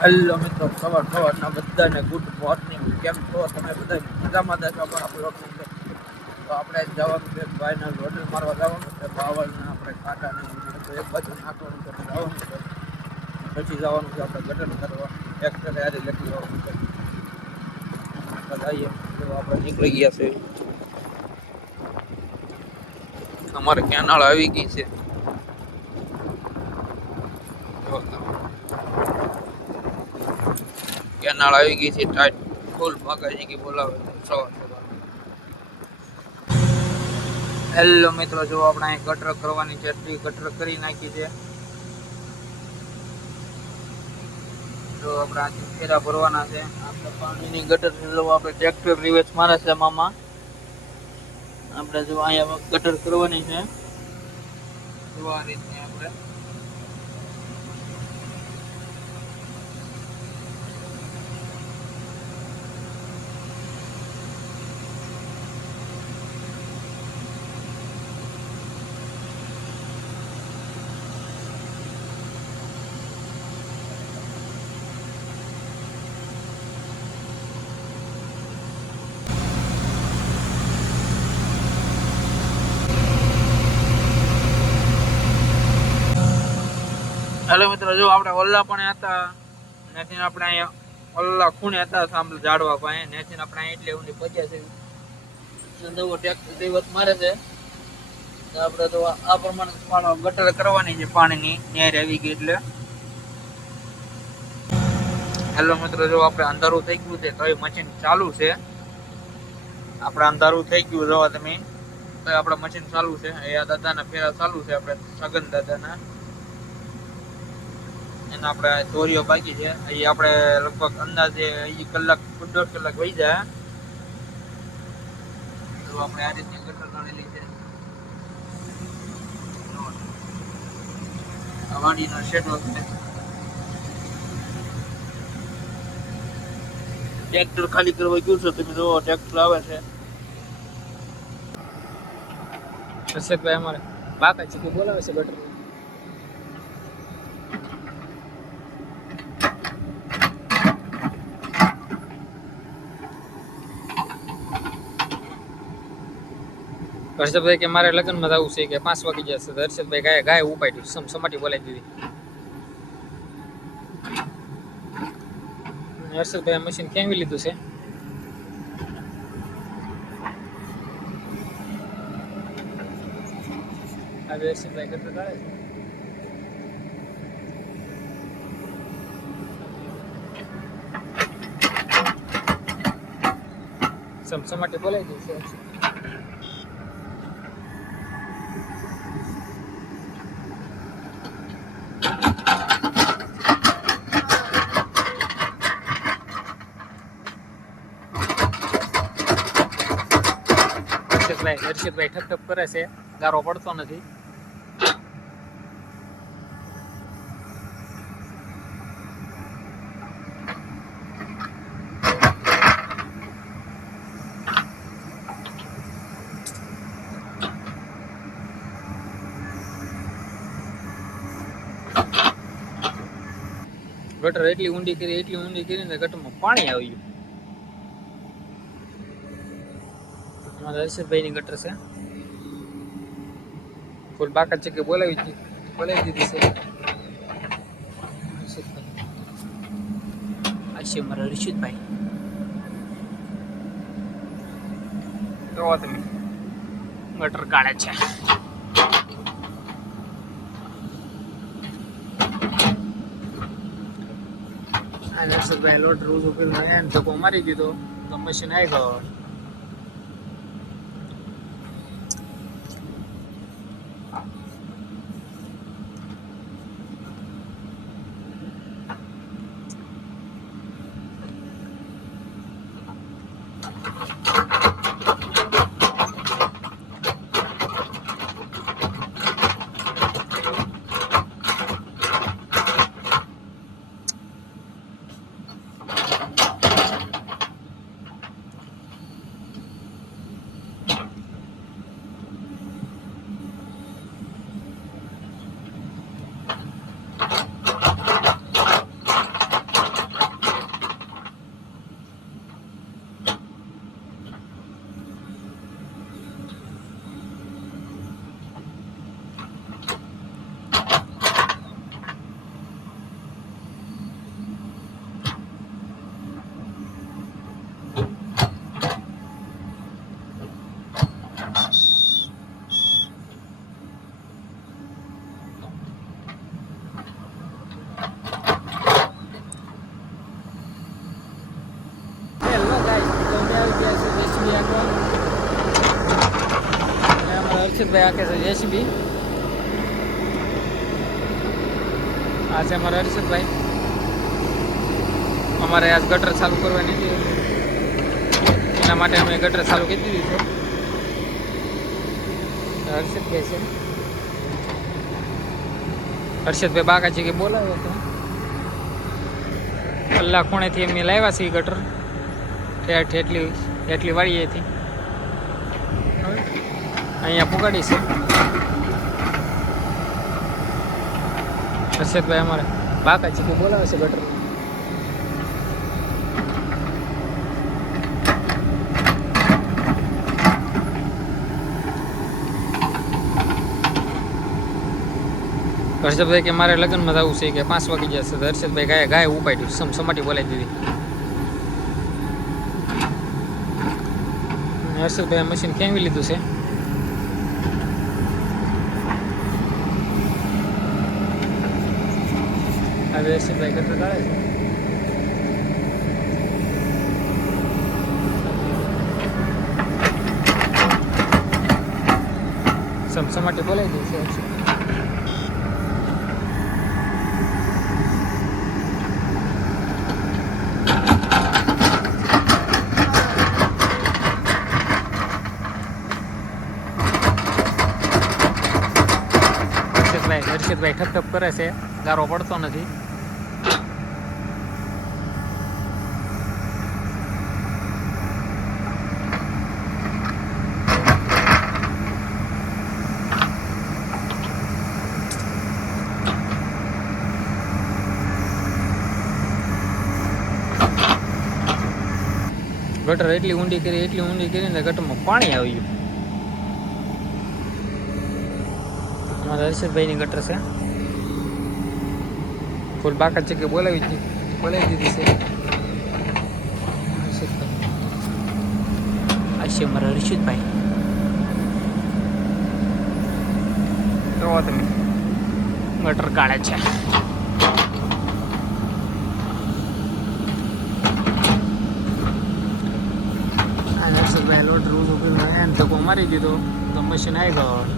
Hello મિત્રો સવાર સવારના બધાને ગુડ મોર્નિંગ કેમ છો? તમે બધા મજામાં દેશો પણ આપણો તો આપણે જવાનું છે ભાઈને હોટલ મારવા જવાનું છે. બાવળને આપણે કાંટાને એક બાજુ નાખવાનું છે. જવાનું છે. પછી જવાનું છે આપણે ગટન કરવા. ટ્રેક્ટરે યારે લેતી જવાનું છે. આવીએ આપણે નીકળી ગયા છે અમારે કેનાળ આવી ગઈ છે જો તમે. કેનાળ આવી ગઈ છે, ટાઈટ, ફૂલ બાગાજી કે બોલાવે સવાર સવાર. હેલો મિત્રો, જો આપણે અહીં ગટર કરવાની છે, એટલી ગટર કરી નાખી છે. જો આપણે આજે ફેરા ભરવાના છે, આપણે પાણીની ગટર આપણે ટ્રેક્ટર રિવેસ મારે છે મામા. આપણે જો અહીંયા ગટર કરવાની છે, જો આ રીતની આપણે હેલો મિત્રો, જો આપણે ઓલ્લા પણ હતા ત્યાંથી આપણે અહીંયા ઓલ્લા ખૂણે હતા સાંભળ, ઝાડવા પાસે. ત્યાંથી આપણે એટલે ઊંડી પહોંચ્યા છે. નવો ટેક્સ દિવસ મારે છે. આપણે તો આ પ્રમાણે ગટર કરવાની છે પાણીની નેર આવી ગઈ એટલે. હેલો મિત્રો, જો આપણે અંધારું થઈ ગયું છે, તો એ મશીન ચાલુ છે. આપણે અંધારું થઈ ગયું, જોવા તમે. તો આપણે મશીન ચાલુ છે. એ દાદાના ફેરા ચાલુ છે, આપણે સગન દાદાના. એના આપણે દોરીઓ બાકી છે. એ આપણે લગભગ અંદાજે એ કલાક, દોઢ કલાક વહી જાય. તો આપણે આ રીતની ગટર ગણેલી છે. વાડીનો શેડો છે. ટ્રેક્ટર ખાલી કરવા ગયું છે. તમે જોવો, ટ્રેક્ટર આવે છે. ભાઈ અમારે બાકા છે બોલાવે છે ગટર હર્ષદભાઈ કે મારે લગ્નમાં જવું છે કે પાંચ વાગી જશે તો હર્ષદભાઈ ગાય ગાય ઉપાડ્યું. સમ સમાટી બોલાવી દીધી. હર્ષદભાઈ મશીન કેવી લીધું છે. હવે હર્ષદભાઈ કરતા કાઢે છે સમ બોલાવી દીધી છે ઠપ ઠપ કરે છે. ગારો પડતો નથી. ગટર એટલી ઊંડી કરી, એટલી ઊંડી કરીને ગટરમાં પાણી આવી ગયું. અમારા હર્ષદભાઈની ગટર છે. ફૂલ બાકા છે કે બોલાવી દીધી બોલાવી દીધી છે. આ છે મારા હર્ષદભાઈ. જોવો તમે. ગટર કાઢે છે. આ હર્ષદભાઈ લોટ રોજ ઉકેલ એને ધક્કો મારી દીધો. તો મશીન આવી ગયો. જગ્યાએ છે જેસીબી આંકવાનું હર્ષિતભાઈ આંકે છે જેસીબી આ છે અમારા હર્ષિતભાઈ અમારે આજ ગટર ચાલુ કરવાની હતી. એના માટે અમે ગટર ચાલુ કરી દીધી છે. હર્ષિતભાઈ છે. હર્ષદભાઈ બાકાજી કે બોલાવ્યો હતો કલાક ખૂણેથી એમને લાવ્યા છે ગટર. ઠેઠ એટલી એટલી વાળીએથી અહીંયા પુગાડી છે હર્ષદભાઈ અમારે બાકા કે બોલાવે છે ગટર. હર્ષદભાઈ કે મારે લગ્નમાં જવું છે કે પાંચ વાગી જશે હર્ષદભાઈ ગાય ગાય ઉપાડ્યું સમ સમાટી બોલાવી દીધી. હર્ષદભાઈ મશીન કેવી લીધું છે? હવે હર્ષદભાઈ ગટર કાઢે છે. સમસમાટી બોલાવી દે છે હર્ષદ હર્ષદભાઈ હર્ષદભાઈ ઠપ ઠપ કરે છે. ગારો પડતો નથી. ગટર એટલી ઊંડી કરી, એટલી ઊંડી કરીને ગટરમાં પાણી આવી ગયું. અમારા હર્ષદભાઈની ગટર છે. ફૂલ બાકા છે કે બોલાવી દીધી બોલાવી દીધી છે આ છે મારા હર્ષદભાઈ જોવો તમે ગટર કાઢે છે આ હર્ષદભાઈ લોટ રૂઝ એને ધક્કો મારી દીધો તો મશીન આવી ગયો